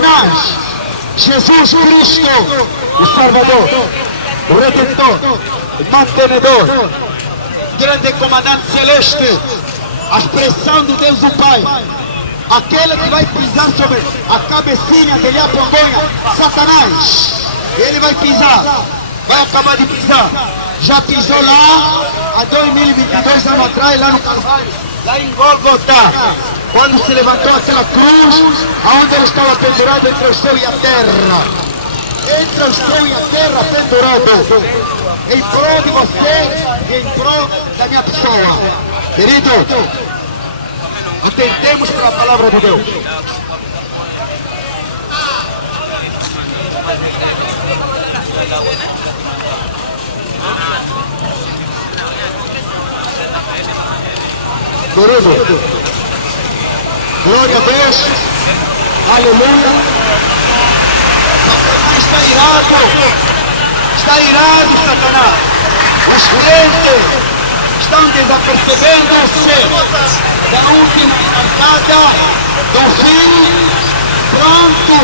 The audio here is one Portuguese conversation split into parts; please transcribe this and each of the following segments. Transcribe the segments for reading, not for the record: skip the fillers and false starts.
Anás, Jesus Cristo, o Salvador, o Redentor, o Mantenedor, grande comandante celeste, a expressão do Deus do Pai, aquele que vai pisar sobre a cabecinha dele, a pongonha, Satanás. Ele vai pisar, vai acabar de pisar. Já pisou lá há 2022 anos atrás, lá no Calvário, lá em Gólgota, quando se levantou aquela cruz, aonde ele estava pendurado entre o céu e a terra. Entre o céu e a terra pendurado, em prol de você e em prol da minha pessoa. Querido, atentemos para a palavra de Deus. Querido, glória a Deus, aleluia. Satanás está irado, Satanás. Os crentes estão desapercebendo-se da última arcada do fim, pronto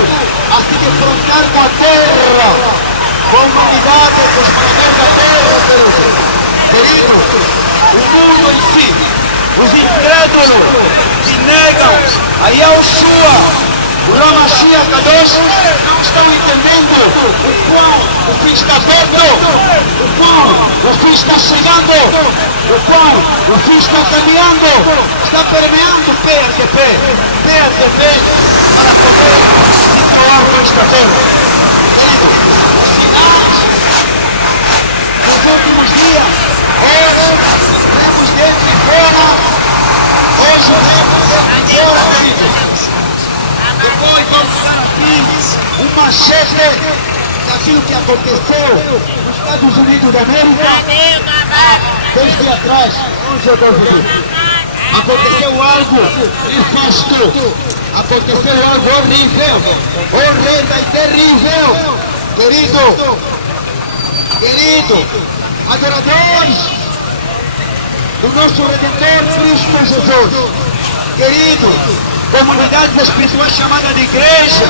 a se defrontar com a terra, com a humanidade, com os moradores da terra, querido. O mundo em si, os incrédulos que negam a Yahushua, o Ramachia Kadosh, não estão entendendo o quão o fim está perto, o quão o fim está chegando, o quão o fim está caminhando, está permeando PRTP, para poder se troar com esta terra. Os sinais dos últimos dias, hoje vemos dentro e fora, querido. Depois vamos dar aqui um machete daquilo que aconteceu nos Estados Unidos da América há 2 dias atrás, 11 ou 12 dias. Aconteceu algo nefasto, aconteceu algo horrível, horrenda e terrível. Querido, adoradores do nosso Redentor Cristo Jesus, querido, comunidades espirituais chamadas de igreja,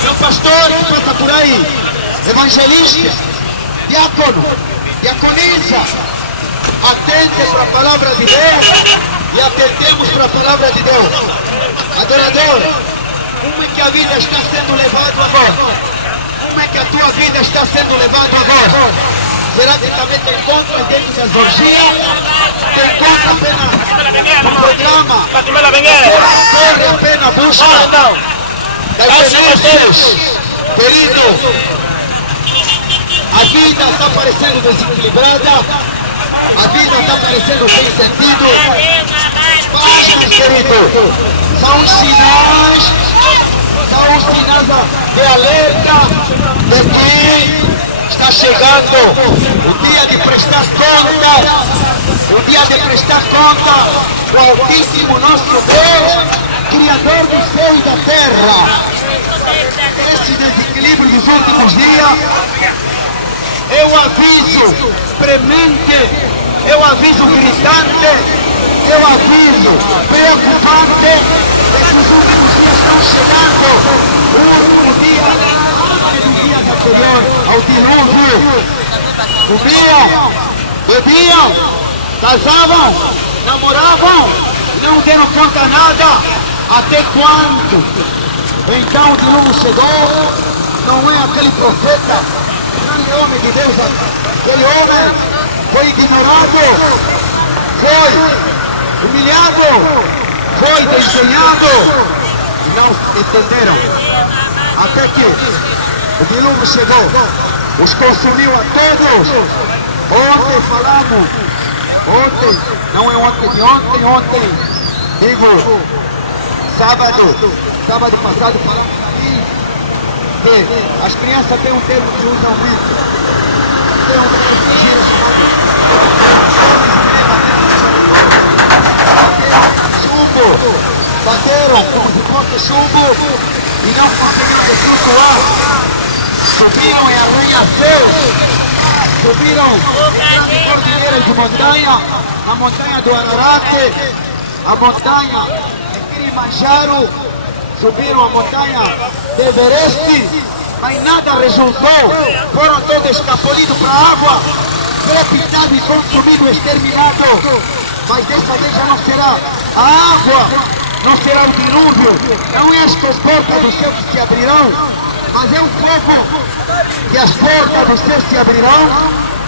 seu pastor que passa por aí, evangelista, diácono, diaconisa, atente para a palavra de Deus e atentemos para a palavra de Deus. Adorador, como é que a vida está sendo levada agora? Como é que a tua vida está sendo levada agora? Será que também te encontra dentro das orgias? Te encontra apenas no programa? Corre apenas a busca das delícias. Querido, a vida está parecendo desequilibrada, a vida está parecendo sem sentido. Mas, querido, são sinais de alerta de que está chegando o dia de prestar conta, o dia de prestar conta ao Altíssimo nosso Deus, Criador do céu e da terra. Esse desequilíbrio dos últimos dias é o aviso premente, é o aviso gritante, é o aviso preocupante de que os últimos dias estão chegando. O último dia dos dias anterior ao dilúvio. Comiam, bebiam, casavam, namoravam, não deram conta nada. Até quando? Então o dilúvio chegou. Não é aquele profeta, grande homem de Deus, aquele homem foi ignorado, foi humilhado, foi desdenhado. Não entenderam. Até que o dilúvio chegou, os consumiu a todos. Ontem falamos, não é ontem de ontem, digo, sábado passado falamos aqui que as crianças têm um termo que usam muito, tem um termo que gira chamado chumbo, bateram como se fosse chumbo e não conseguiram flutuar. Subiram em arranha-céus, subiram em grandes cordilheiras de montanha, a montanha do Ararat, a montanha de Kilimanjaro, subiram a montanha de Everest, mas nada resultou, foram todos escapulidos para a água, crepitado e consumido, exterminado. Mas dessa vez já não será a água, não será o dilúvio, não é as portas do céu que se abrirão, mas é o fogo, que as portas do céu se abrirão,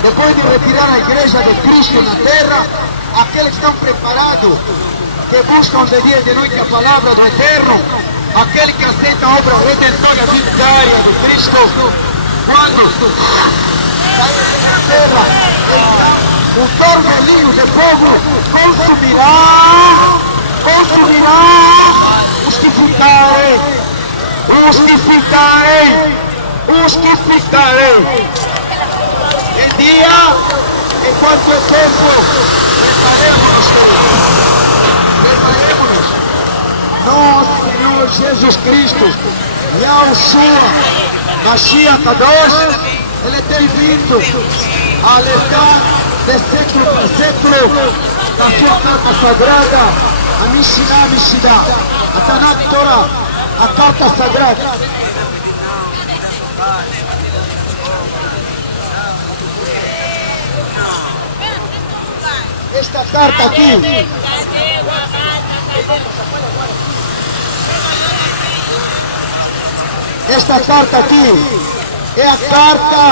depois de retirar a igreja de Cristo na terra, aqueles que estão preparados, que buscam de dia e de noite a palavra do Eterno, aquele que aceita a obra redentora vigária de Cristo, quando sair da terra, então o torvelinho de fogo consumirá os que ficarem, em dia, enquanto é tempo, preparemos-nos, nosso Senhor Jesus Cristo, Yahushua, Mashiach Kadosh, Ele tem vindo a alertar de século para século na sua carta sagrada, a Mishnah, a Tanakh Torah, a carta sagrada. Esta carta aqui, é a carta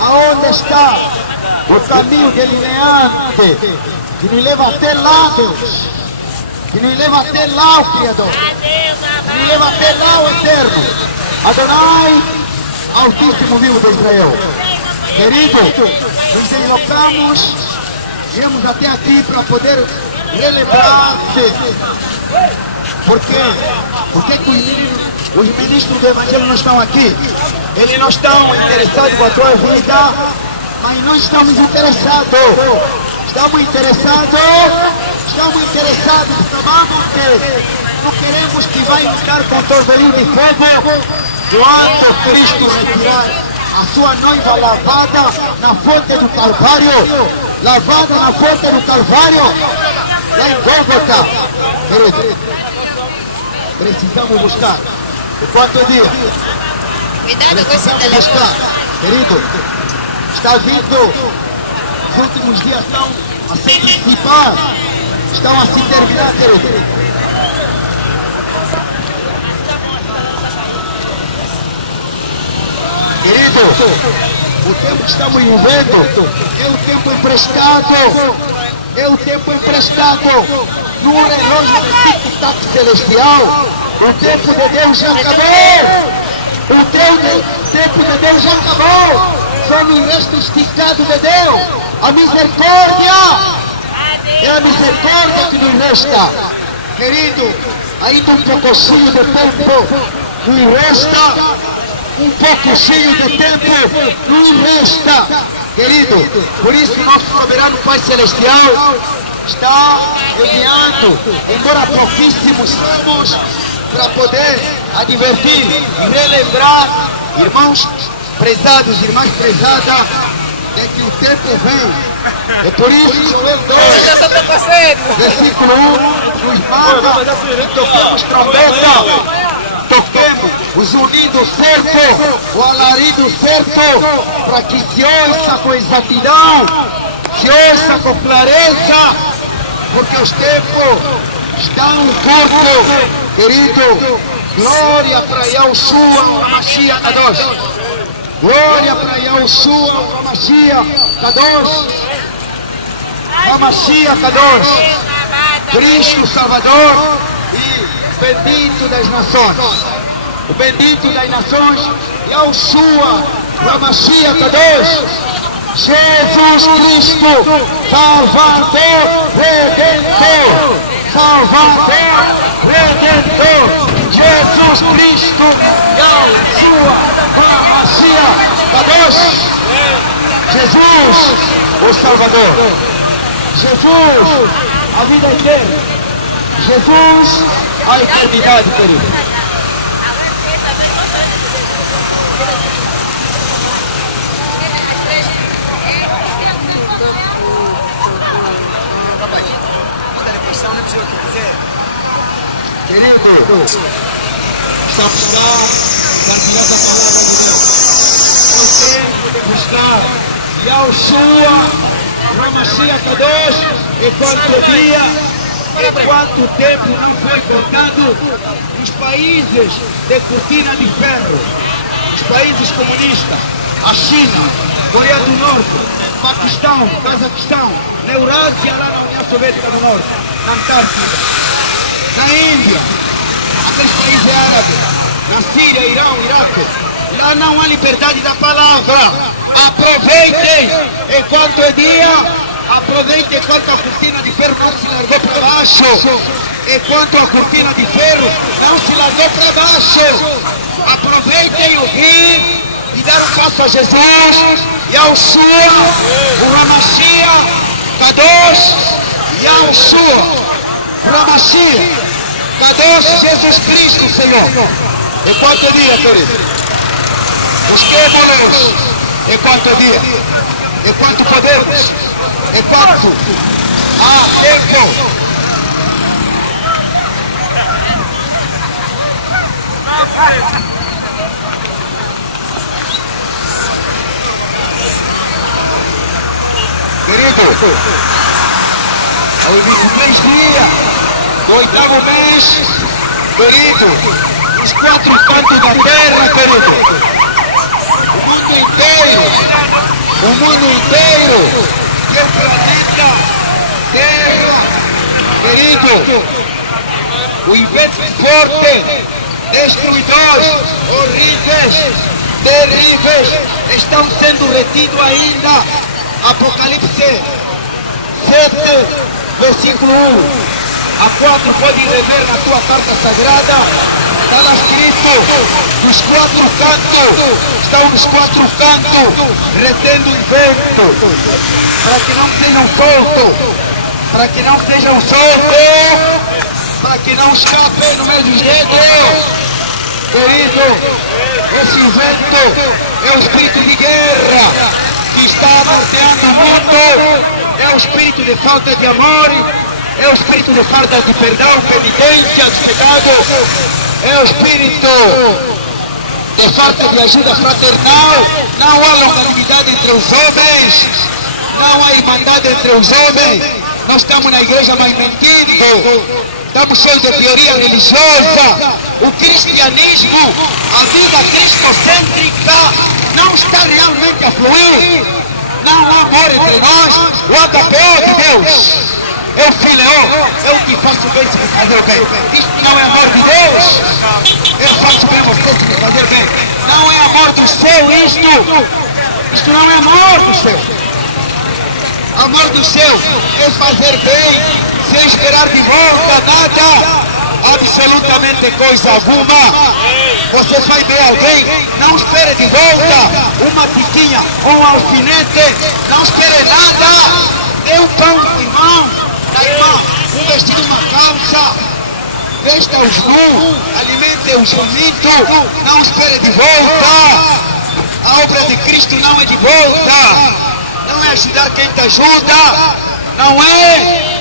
aonde está o caminho delineante, que nos leva até lá, Deus, que nos leva até lá o Criador, que nos leva até lá o Eterno, Adonai, Altíssimo Vivo de Israel. Querido, nos deslocamos, viemos até aqui para poder relembrar-te. Por quê? Porque os ministros do Evangelho não estão aqui. Eles não estão interessados com a tua vida, mas nós estamos interessados. Estamos interessados, sabemos que não queremos que vai entrar com torvelinho de fogo quando Cristo retirar a sua noiva lavada na fonte do Calvário, lá em Gólgota. Querido, precisamos buscar. Enquanto dia? Precisamos buscar. Querido, está vindo. Os últimos dias estão a se dissipar, estão a se terminar, querido. Querido, o tempo que estamos vivendo é o tempo emprestado, no relógio do tic-tac celestial. O tempo de Deus já acabou. Tempo de Deus já acabou. Só nos resta esticado de Deus. A misericórdia. É a misericórdia que nos resta. Querido, ainda um pouco cheio de tempo nos resta. Um pouco cheio de tempo nos resta. Querido, por isso nosso soberano Pai Celestial está enviando, embora pouquíssimos somos, para poder advertir e relembrar, irmãos prezados, irmãs prezadas, de que o tempo vem. É por isso que Joel 2, versículo 1, nos manda que toquemos trombeta, toquemos o zunido certo, o alarido certo, para que se ouça com exatidão, se ouça com clareza, porque os tempos estão curtos. Querido, glória para Yahushua Mashiach Kadosh. Glória para Yahushua Mashiach Kadosh. Mashiach Kadosh. Cristo Salvador e bendito das nações. O bendito das nações, Yahushua Mashiach Kadosh. Jesus Cristo, Salvador, Redentor. Salvador, Redentor, Jesus Cristo, Yahushua Mashiach Kadosh. Jesus, o Salvador. Jesus, a vida inteira. Jesus, a eternidade, querido. Querido, está a buscar partilhar a palavra de Deus. É o tempo de buscar Yahushua, Ramashiach Kadosh, enquanto dia, enquanto tempo não foi cortado nos países de cortina de ferro, os países comunistas, a China, Coreia do Norte, Paquistão, Cazaquistão, na Eurásia, lá na União Soviética do Norte, na Antártida, na Índia, aqueles países árabes, na Síria, Irão, Iraque, lá não há liberdade da palavra. Aproveitem enquanto é dia, aproveitem enquanto a cortina de ferro não se largou para baixo, enquanto a cortina de ferro não se largou para baixo. Aproveitem o rio e dar um passo a Jesus, Yahushua, o Ramashiach Kadosh, Yahushua, Ramashiach Kadosh, Jesus Cristo, Senhor. Enquanto é dia, querido, busquemos-nos enquanto é dia, enquanto podemos, enquanto há tempo. Querido, ao 23 dias do 8º mês, querido, os 4 cantos da terra, querido, o mundo inteiro, meu planeta, terra, querido, o vento forte, destruidores, horríveis, terríveis, estão sendo retidos ainda. Apocalipse 7, versículo 1 a 4, pode rever na tua carta sagrada, está lá escrito, os 4 cantos, estão nos 4 cantos, retendo o vento, para que não sejam soltos, para que não sejam soltos, para que não escapem no mesmo jeito. Querido, esse vento é o espírito de guerra que está norteando o mundo, é o espírito de falta de amor, é o espírito de falta de perdão, penitência dos pecados, é o espírito de falta de ajuda fraternal. Não há longanimidade entre os homens, não há irmandade entre os homens. Nós estamos na igreja, mas mentindo, estamos cheios de teoria religiosa. O cristianismo, a vida cristocêntrica não está realmente a fluir. Não há amor entre nós. O HPO de Deus é o fileão, é o que faço bem se me fazer bem. Isto não é amor de Deus. Eu faço bem você se me fazer bem. Não é amor do céu isto não é amor do céu. Amor do céu é fazer bem sem esperar de volta nada, absolutamente coisa alguma. Você faz bem a alguém, não espere de volta uma tiquinha ou um alfinete, não espere nada. Dê um pão do irmão, da irmã, um vestido, uma calça, vesta-os nus, alimente-os famintos, não espere de volta. A obra de Cristo não é de volta, não é ajudar quem te ajuda, não é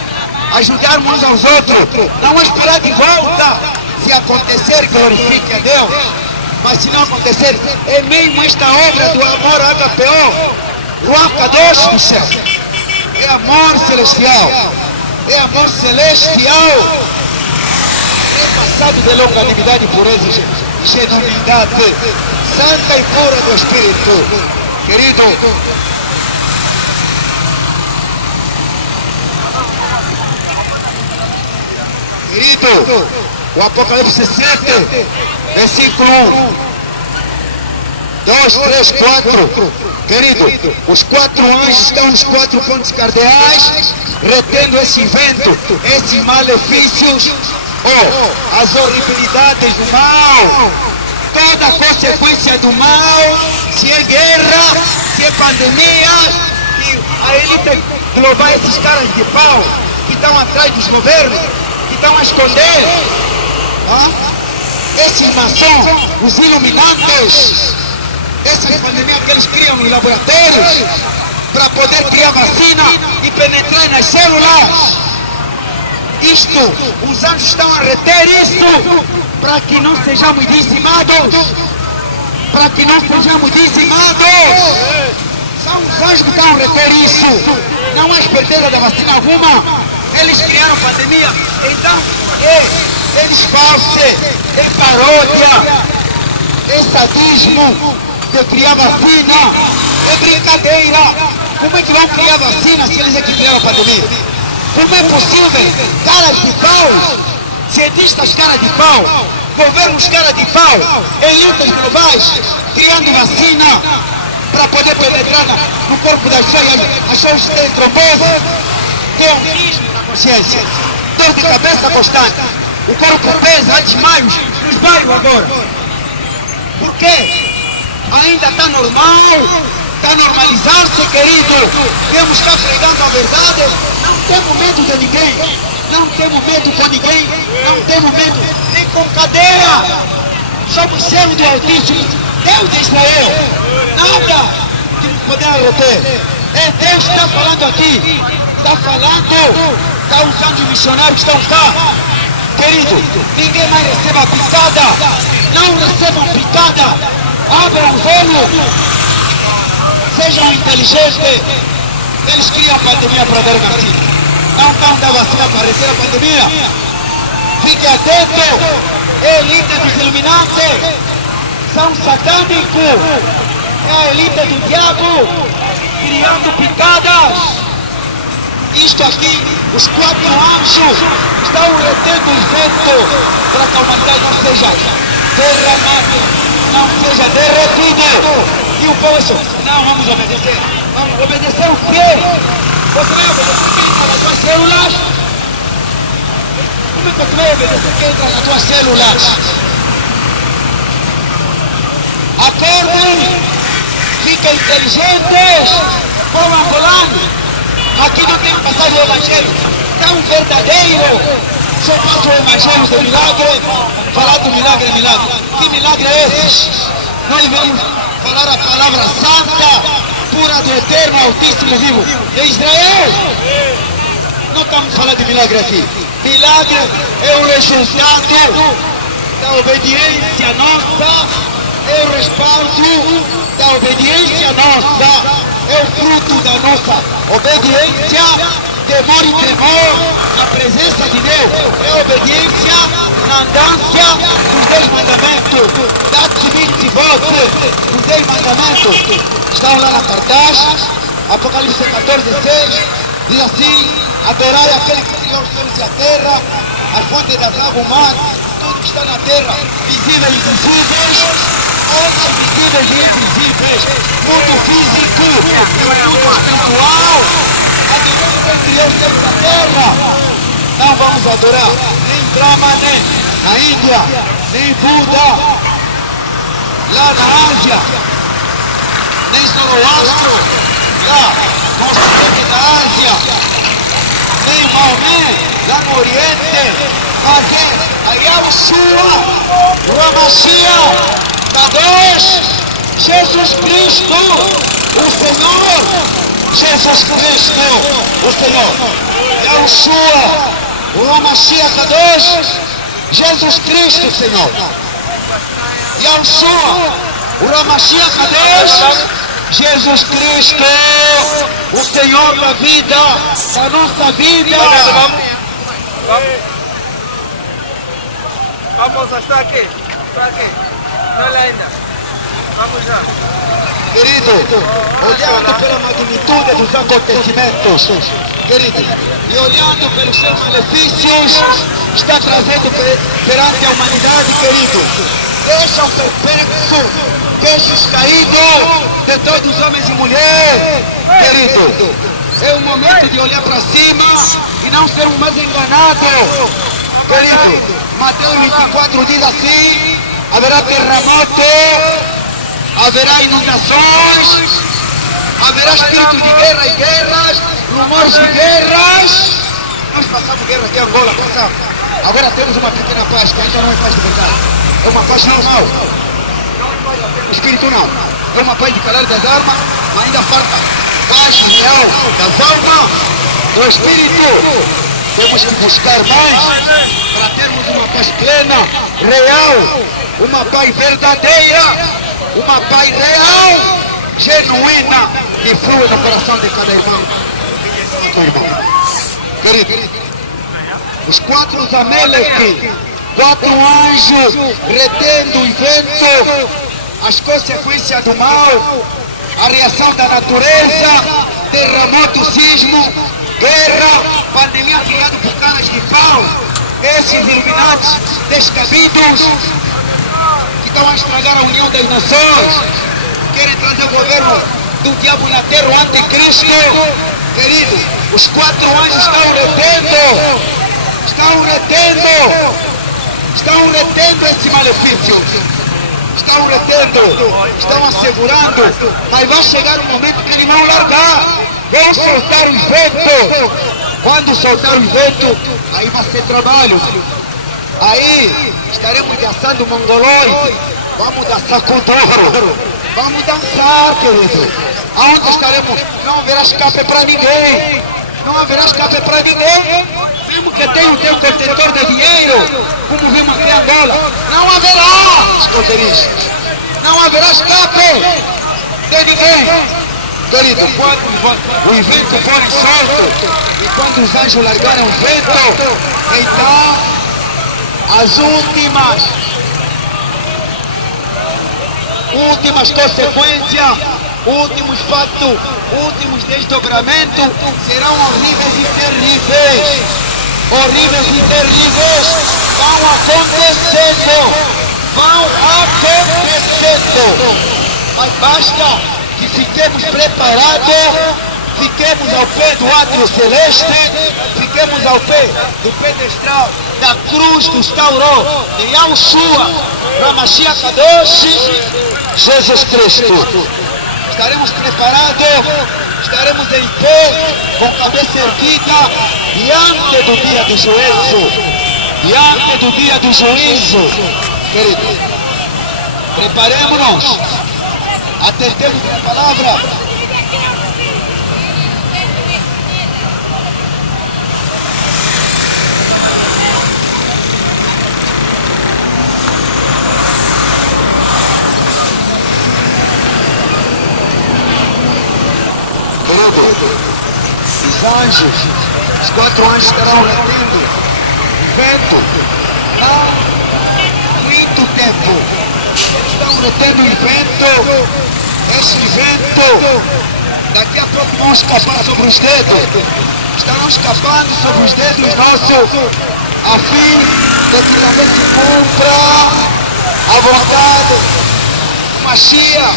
ajudarmos uns aos outros, não é esperar de volta. Se acontecer, glorifique a Deus, mas se não acontecer, é mesmo esta obra do amor HPO, o Kadosh do céu, é amor celestial, é amor celestial, é passado de longanimidade, pureza e genuinidade, santa e pura do Espírito. Querido, querido, o Apocalipse 7, versículo 1, 2, 3, 4, querido, os 4 anjos estão nos 4 pontos cardeais, retendo esse vento, esses malefícios, as horribilidades do mal, toda a consequência do mal, se é guerra, se é pandemia, se a elite global, esses caras de pau que estão atrás dos governos, que estão a esconder, esses maçons, os iluminantes, essas pandemias que eles criam nos laboratórios para poder criar vacina e penetrar nas células. Isto, os anjos estão a reter isso para que não sejamos dizimados. Para que não sejamos dizimados. São os anjos que estão a reter isso. Não há esperteza da vacina alguma. Eles criaram pandemia. Então, eles fazem, é paródia, é sadismo de criar vacina. É brincadeira. Como é que vão criar vacina se eles é que criaram a pandemia? Como é possível? Caras de pau, cientistas cara de pau, governos cara de pau, elites globais, criando vacina para poder penetrar no corpo das pessoas. As pessoas têm trombose, têm autismo na consciência, dor de cabeça constante, o corpo pesa, desmaios nos bairros agora. Por quê? Ainda está normal? Está normalizando-se, querido. Temos que estar pregando a verdade. Não temos medo de ninguém. Não temos medo com ninguém. Não temos medo nem com cadeia. Somos servos do Altíssimo. Deus de Israel. Nada que nos poderá reter. É Deus que está falando aqui. Está falando. Está usando os missionários que estão cá. Querido, ninguém mais receba picada. Não recebam picada. Abram os olhos. Sejam inteligentes. Eles criam pandemia para dar vacina. Não estão da vacina para reter a pandemia. Fique atento. É a elite dos iluminantes. São satânicos. É a elite do diabo. Criando picadas. Isto aqui, os 4 anjos estão retendo o vento para que a humanidade não seja derramada, não seja derretida. E o povo disse, não, vamos obedecer. Vamos obedecer o quê? Você vai obedecer quem entra nas tuas células? Como é que você vai obedecer quem entra nas tuas células? Acordem, fiquem inteligentes, vão volando. Aqui não tem passagem do Evangelho tão verdadeiro. Só passa o Evangelho do milagre, falar do milagre é milagre. Que milagre é esse? Nós vamos falar a palavra santa, pura do eterno Altíssimo vivo de Israel. Não estamos falando de milagre aqui. Milagre é o resultado da obediência nossa, é o respaldo da obediência nossa, é o fruto da nossa obediência, temor e tremor na presença de Deus, é obediência na andança dos 10 mandamentos, dá-te vote, os 10 mandamentos, estão lá na cartaz, Apocalipse 14:6, diz assim, adorai aquele que criou os céus e a terra, as fontes das águas, o mar, tudo que está na terra, visíveis e invisíveis, coisas visíveis e invisíveis, mundo físico e mundo espiritual, adoramos quem criou os céus e a terra. Não vamos adorar nem Brahmané na Índia, nem Buda lá na Ásia, nem Zoroastro lá no ocidente da Ásia, nem Maomé lá no Oriente, mas é a Yahushua, o Hamashiach, Kadosh, Jesus Cristo, o Senhor, Jesus Cristo, o Senhor, Yahushua, o Hamashiach Kadosh, Jesus Cristo, Senhor, Yahushua, o Hamashiach Kadosh, Jesus Cristo, o Senhor da vida, da nossa vida. Vamos, está aqui, não é ainda. Vamos já. Querido, olhando pela magnitude dos acontecimentos, querido, e olhando pelos seus malefícios, está trazendo perante a humanidade, querido, deixa o perplexo, queixos caídos de todos os homens e mulheres, querido. É o momento de olhar para cima e não ser um mais enganado, querido. Mateus 24 diz assim, haverá terremoto, haverá inundações, haverá espírito de guerra e guerras, rumores de guerras. Nós passamos guerra aqui em Angola, passamos. Agora temos uma pequena paz, que ainda não é paz de verdade. É uma paz normal. O espírito não. É uma paz de calar das armas, mas ainda falta paz real das almas, do espírito. Temos que buscar mais para termos uma paz plena, real, uma paz verdadeira, uma paz real, genuína, que flui no coração de cada irmão. Querido, os 4 Amaleque, 4 anjos retendo o vento, as consequências do mal, a reação da natureza, terremoto, sismo, guerra, pandemia criada por caras de pau, esses iluminados descabidos que estão a estragar a união das nações, querem trazer o governo do diabo na terra, o anticristo. Querido, os 4 anjos estão retendo esse malefício, estão assegurando, mas vai chegar um momento que eles vão largar, vão soltar o vento. Quando soltar o vento, aí vai ser trabalho, aí estaremos dançando mongolóide, vamos dançar com duro, vamos dançar, querido. Aonde estaremos? Não haverá escape para ninguém, não haverá escape para ninguém. Mesmo que tenha o teu contentor de dinheiro, como vimos aqui em Angola, não haverá esconderijo, não haverá escape de ninguém. Querido, quando o vento for solto e quando os anjos largarem o vento, então as últimas consequências, últimos fatos, últimos desdobramentos serão horríveis e terríveis. Horríveis e terríveis vão acontecendo. Mas basta que fiquemos preparados, fiquemos ao pé do átrio celeste, fiquemos ao pé do pedestal da cruz dos Tauró, de Yahushua, Ramashia Kadosh, Jesus Cristo. Estaremos preparados, estaremos em pé, com cabeça erguida, diante do dia do juízo, querido. Preparemos-nos, atendemos a palavra. Os anjos, os 4 anjos estarão retendo o vento, há muito tempo. Eles estão retendo o vento, esse vento, daqui a pouco vão escapar sobre os dedos, estarão escapando sobre os dedos nossos, a fim de que também se cumpra a vontade do Mashiach,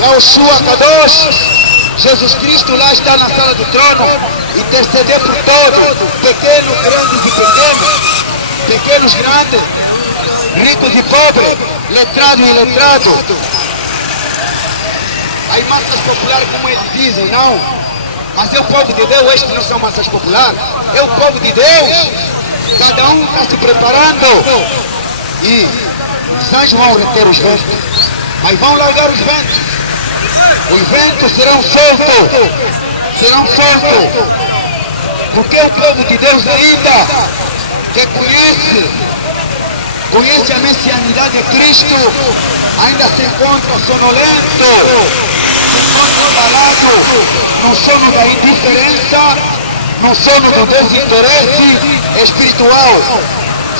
Yahushua Kadosh. Jesus Cristo lá está na sala do trono, interceder por todos, pequenos, grandes e pequenos, grandes, ricos e pobres, letrado e iletrado. Aí massas populares, como eles dizem, não, mas é o povo de Deus, estes não são massas populares, é o povo de Deus, cada um está se preparando, e os anjos vão reter os ventos, mas vão largar os ventos. Os ventos serão soltos, porque o povo de Deus ainda que conhece a messianidade de Cristo, ainda se encontra sonolento, se encontra embalado no sono da indiferença, no sono do desinteresse espiritual,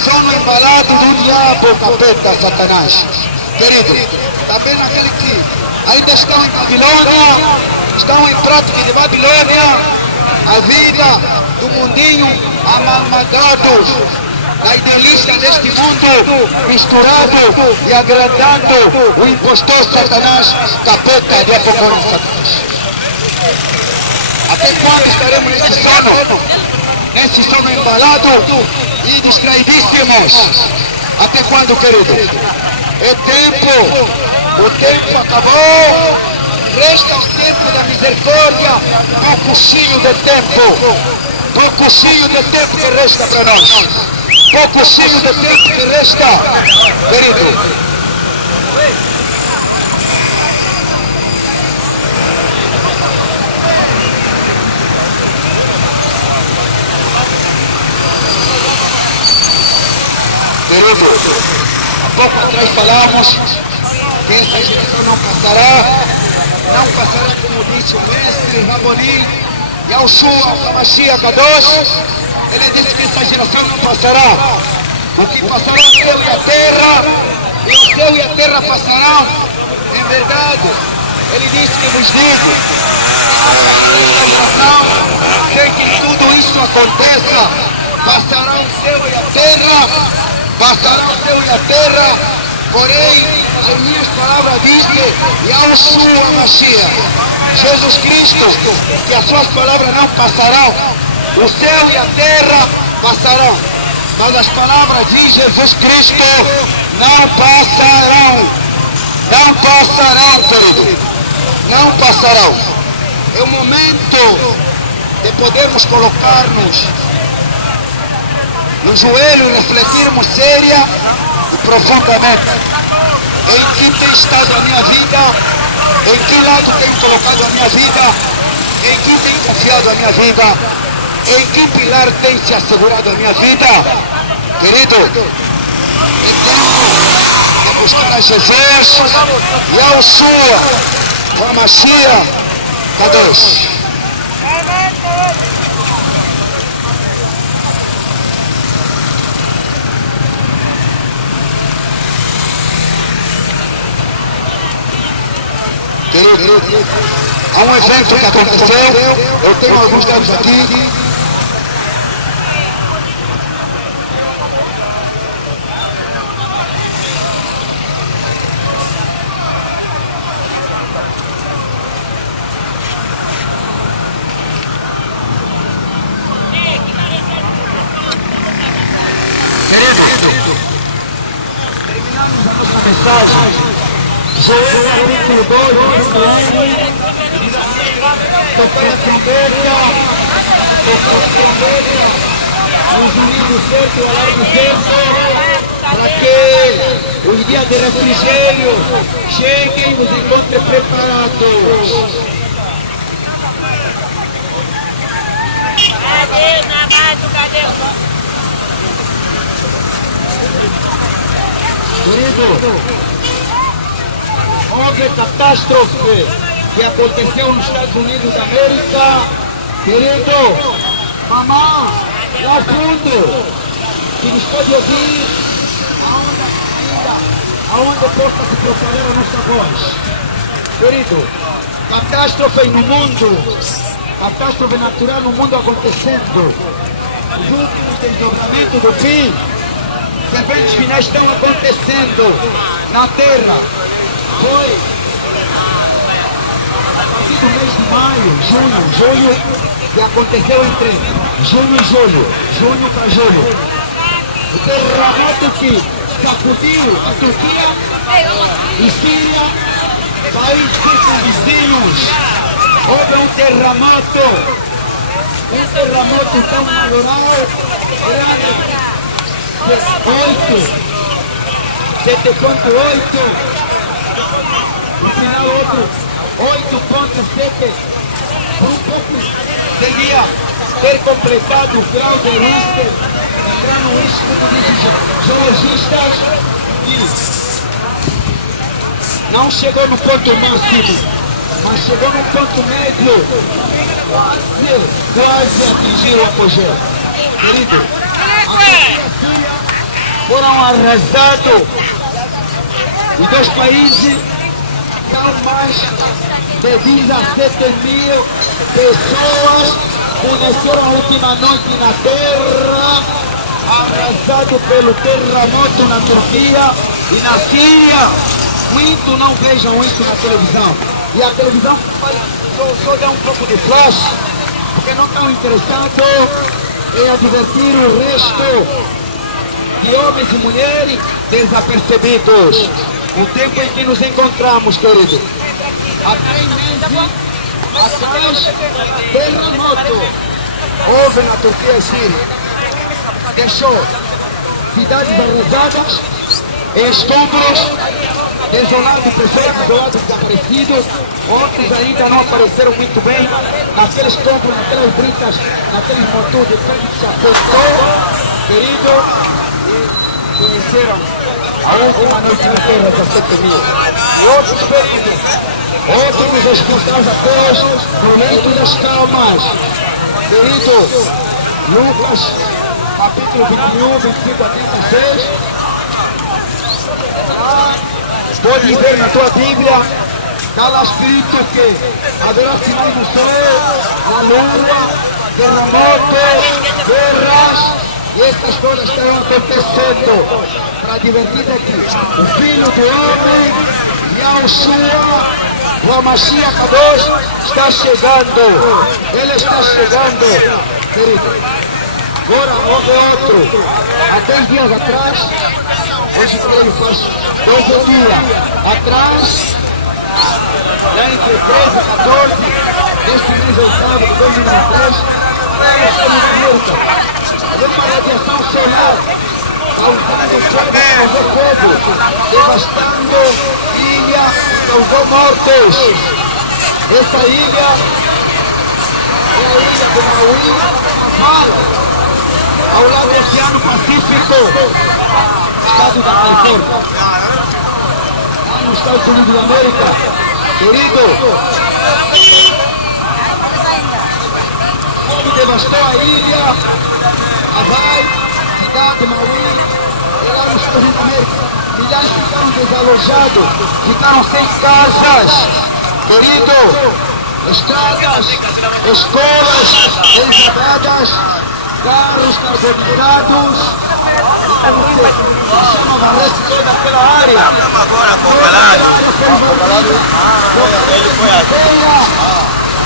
sono embalado do diabo, capeta, Satanás. Querido, também naquele que ainda estão em Babilônia, estão em prática de Babilônia, a vida do mundinho amalmadados, da idealista deste mundo, misturado e agradando o impostor Satanás, capeta de Apocalipse Satanás. Até quando estaremos nesse sono embalado e distraidíssimos? Até quando, querido? É tempo, o tempo acabou, resta o tempo da misericórdia, pouquinho de tempo que resta para nós, pouquinho de tempo que resta, querido. Querido, há pouco atrás falamos que essa geração não passará como disse o mestre Rabboni, Yahushua HaMashiach Kadosh. Ele disse que essa geração não passará. O que passará é o céu e a terra, e o céu e a terra passarão. Em verdade, ele disse que vos digo, essa geração, sem que tudo isso aconteça, passará o céu e a terra, passará o céu e a terra, porém, as minhas palavras dizem, Yahushua HaMashiach, Jesus Cristo, que as suas palavras não passarão, o céu e a terra passarão, mas as palavras de Jesus Cristo não passarão, não passarão, querido, não passarão. É o momento de podermos colocar-nos no joelho e refletirmos séria e profundamente em que tem estado a minha vida, em que lado tenho colocado a minha vida, em que tenho confiado a minha vida, em que pilar tem se assegurado a minha vida, querido. É buscar a Jesus e ao Sua, HaMashiach Kadosh. Querido, há um evento que aconteceu, eu tenho alguns dados aqui. Querido, terminamos a nossa mensagem. Joel capítulo 2, tocar a trombeta, os unidos certo e alarme certo, para que os dias de refrigério cheguem e nos encontrem preparados. Querido, houve catástrofe que aconteceu nos Estados Unidos da América, querido, mamãe, lá fundo, que nos pode ouvir, aonde possa se propagar a nossa voz. Querido, catástrofe no mundo, catástrofe natural no mundo acontecendo, os últimos desdobramentos do fim, os eventos finais estão acontecendo na Terra. Foi a partir do mês de maio, julho, que aconteceu entre junho e junho para julho. O terremoto que sacudiu a Turquia e Síria, países circunvizinhos. Houve um terremoto tão valoral, grande, 7.8. No final outro 8.7, por um pouco seria ter completado o grau de Richter, entrando isso como dizem geologistas, e não chegou no ponto máximo, mas chegou no ponto médio, quase atingiu o apogeu. Querido, a Síria foram arrasados os dois países. São mais de 17.000 pessoas conheceram a última noite na Terra, arrasado pelo terremoto na Turquia e na Síria. Muito não vejam isso na televisão. E a televisão só dá um pouco de flash, porque não estão interessados em advertir o resto de homens e mulheres desapercebidos. O tempo em que nos encontramos, querido, há 3 meses atrás, terremoto houve na Turquia e Síria, deixou cidades arrasadas, escombros, desolados, pessoas isoladas, desaparecidos, outros ainda não apareceram muito bem, naqueles escombros, naquelas brincas, naqueles motores de sangue que se afetou, querido. conheceram a última noite de guerra de 7 mil. E outros feridos, outros hospitais até no leito das calmas. Querido Lucas, capítulo 21, 25 a 36. Pode ver na tua Bíblia, está lá escrito que haverá sinais no céu, na lua, terremotos, guerras, e estas coisas estarão acontecendo para divertir aqui. O Filho do Homem, Yahushua, o Mashiach Kadosh, está chegando. Ele está chegando, querido. Agora houve outro. Há 10 dias atrás, hoje creio faz 12 dias atrás, lá entre 13 e 14, deste mês oitavo de 2023, estamos na América. Havendo uma radiação solar, causando fogo, devastando ilha, causou mortos. Essa ilha é a ilha de Maui, Hawaii, ao lado do Oceano Pacífico, estado da Califórnia, lá nos Estados Unidos da América. Querido, como devastou a ilha, Hawaii, cidade de Maui, lá nos Estados Unidos da América. Milhares ficaram desalojados, ficaram sem casas. Querido, estradas, escolas enxergadas, carros carbonizados, a chama varrece toda aquela área.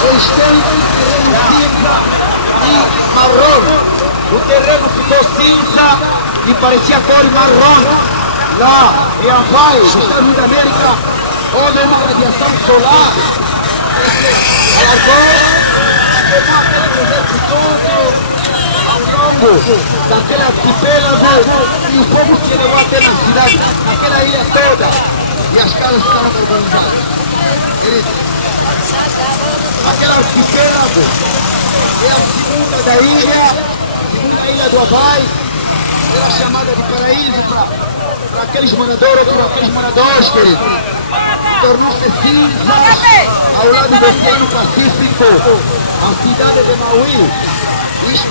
Eles têm um terreno cinza e marrom. O terreno ficou cinza e parecia cor marrom. Lá em Hawaii, nos Estados Unidos da América, houve uma radiação solar. Alargou, queimou aquele deserto todo ao longo daquele arquipélago, e o fogo se elevou até na cidade, naquela ilha toda, e as casas ficaram carbonizadas. Querido, aquele arquipélago é a segunda da ilha, segunda ilha do Hawaii, era chamada de paraíso para aqueles moradores, querido. Tornou-se cinza ao lado do Oceano Pacífico, a cidade de Maui.